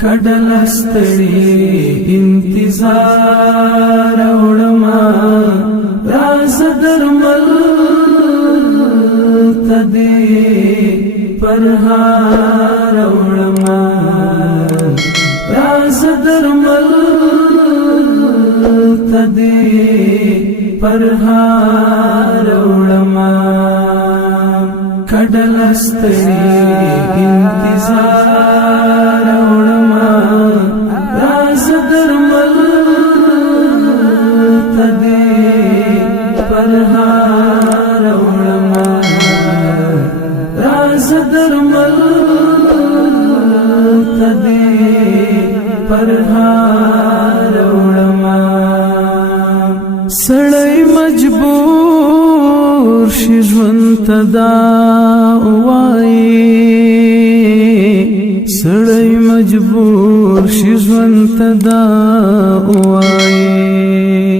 کډلستړي انتظار وړما راز درمل تدې پرهار وړما راز درمل تدې پرهار وړما کډلستړي انتظار وړما راز درمل تدې پرهار وړما راز درمل تدې پرهار وړما سړی مجبور شي ژوند ته دا وایي سړی مجبور شي ژوند ته دا وایي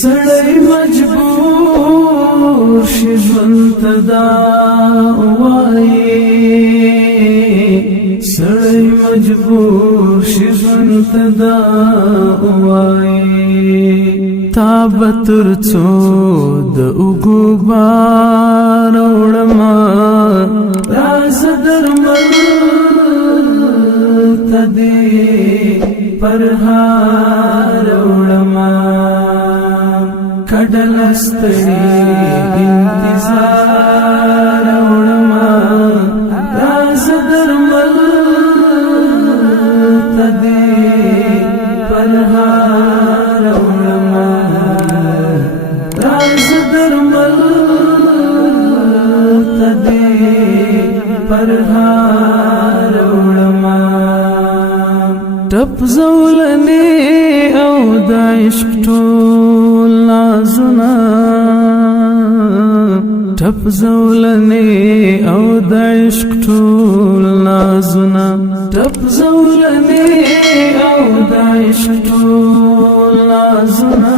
سړی مجبور شي ژوند ته دا وایي سړی مجبور شي ژوند ته دا وایي تا بتر څو د اوګو بار وړما راز درمل تدې پرهار وړما کډلستړي انتظار وړما راز درمل تدې پرهار وړما راز درمل تدې پرهار وړما ټپ زولنې او د عشق ټول نازونه ټپ زولنې او د عشق ټول نازونه ټپ زولنې او د عشق ټول نازونه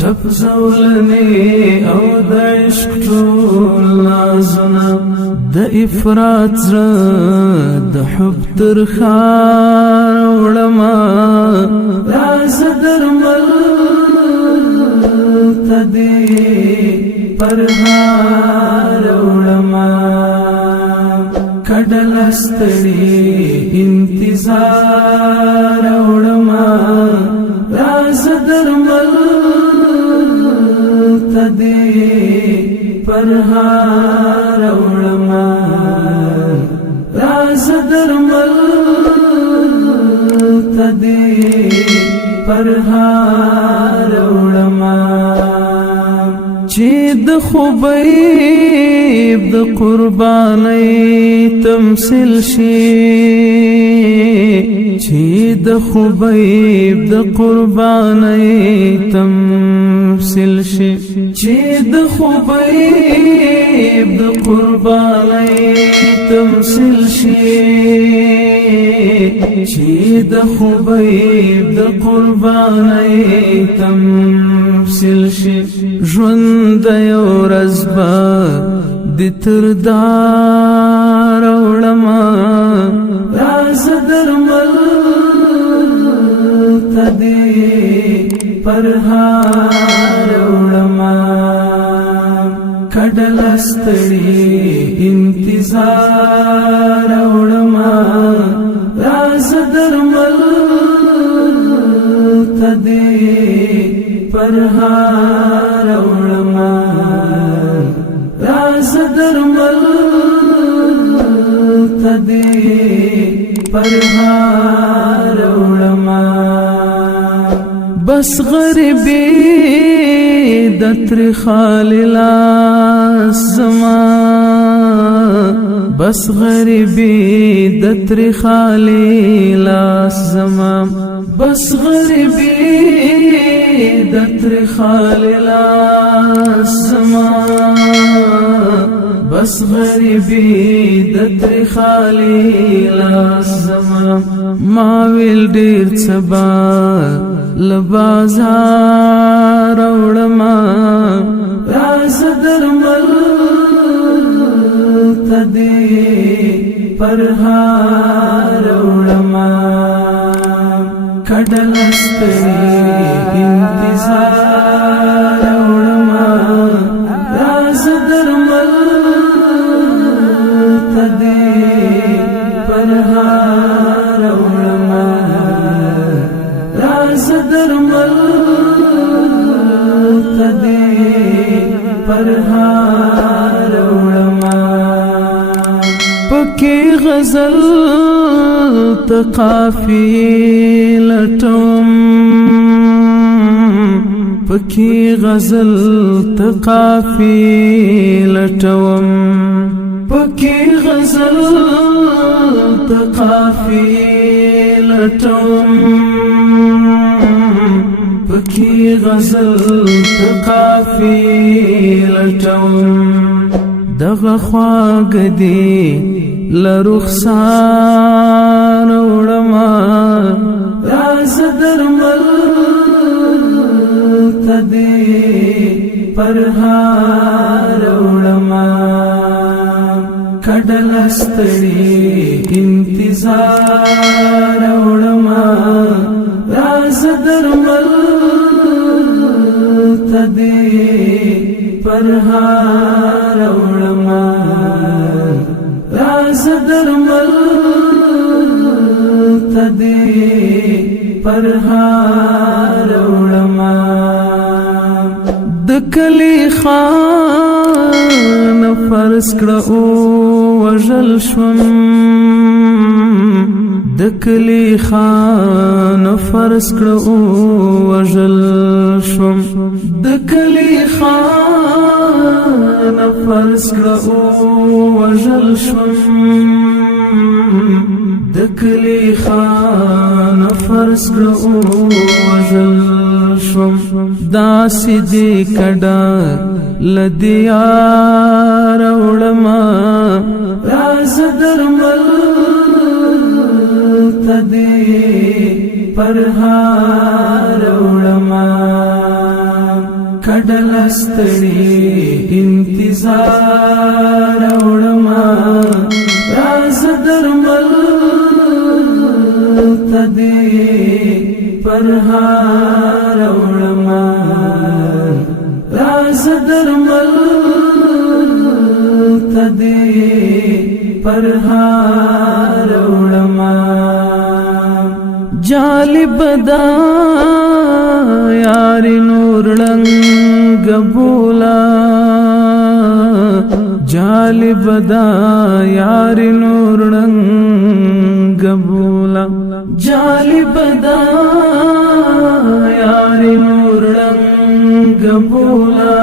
ټپ زولنې او د عشق ټول نازونه د افراط زړه د حب تر خار وړما راز درمل تدې پرهار وړما کډلستړي انتظار وړما راز درمل تدې پرهار وړما راز درمل تدې پرهار وړما چې د خبيب د قربانۍ تمثيل شي چې د خبيب د قربانۍ تمثيل شي چې د خبيب د قربانۍ تمثيل شي چې د خبيب د قربانۍ تمثيل شي ژوند یو ورځ به د تر دار وړما راز درمل تدې پرهار وړما کډلستړي انتظار وړما راز درمل تدې پرهار وړما راز درمل تدې پرهار وړما بس غریبی دتر خاللا زما بس غریبی دتر خاللا زما بس غریبی دتر خاللا زما بس غریبی دتر خاللا زما ما ویل ډیر څبا لبازار وړما راز درمل تدې پرهار وړما کډلستړي انتظار وړما راز درمل تدې پرهار وړما راز درمل تدې پرهار وړما پکې غزل تقافی لټوم پکې غزل تقافی لټوم پکې غزل تقافی لټوم پکې غزل تقافی لټوم دغه خواږه دی لرخسار وړما راز درمل تدې پرهار وړما کډلستړي انتظار وړما راز درمل تدې پرهار وړما راز درمل تدې پرهار وړما د کلی خان فرض کړه او وژل شوم د کلی خان فرض کړه او وژل شوم د کلی خان فرض کړه او وژل شوم د کلی خان فرض کړه او وژل شوم داسې دې کډه لدیار وړما راز درمل تدې پرهار وړما کډلستړي انتظار وړما راز درمل تدې پرهار وړما راز درمل تدې پرهار وړما جالب دا یار نور لنګ بولا جالب دا یار نور لنګ بولا جالب دا یار نور لنګ بولا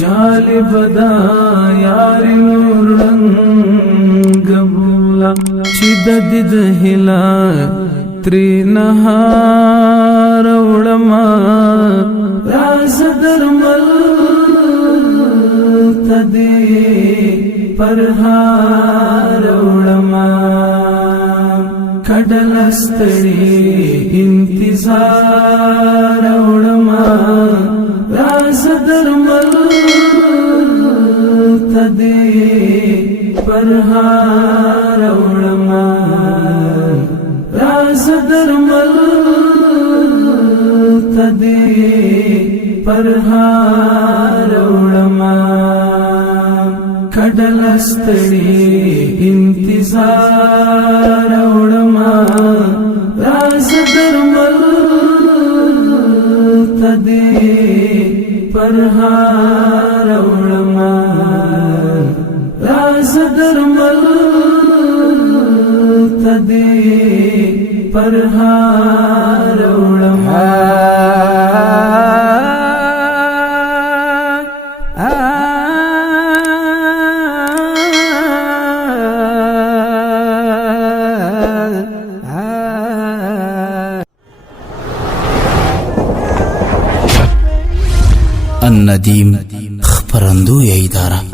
جالب دا یار نور لنګ بولا چې د دې د هلا تری نهار وړما راز درمل تدې پرهار وړما کډلستړي انتظار وړما راز درمل تدې پرهار وړما راز درمل تدې پرهار وړما کډلستړي انتظار وړما راز درمل تدې پرهار وړما راز درمل تدې پرهار وړما الندیم خپرندوی اداره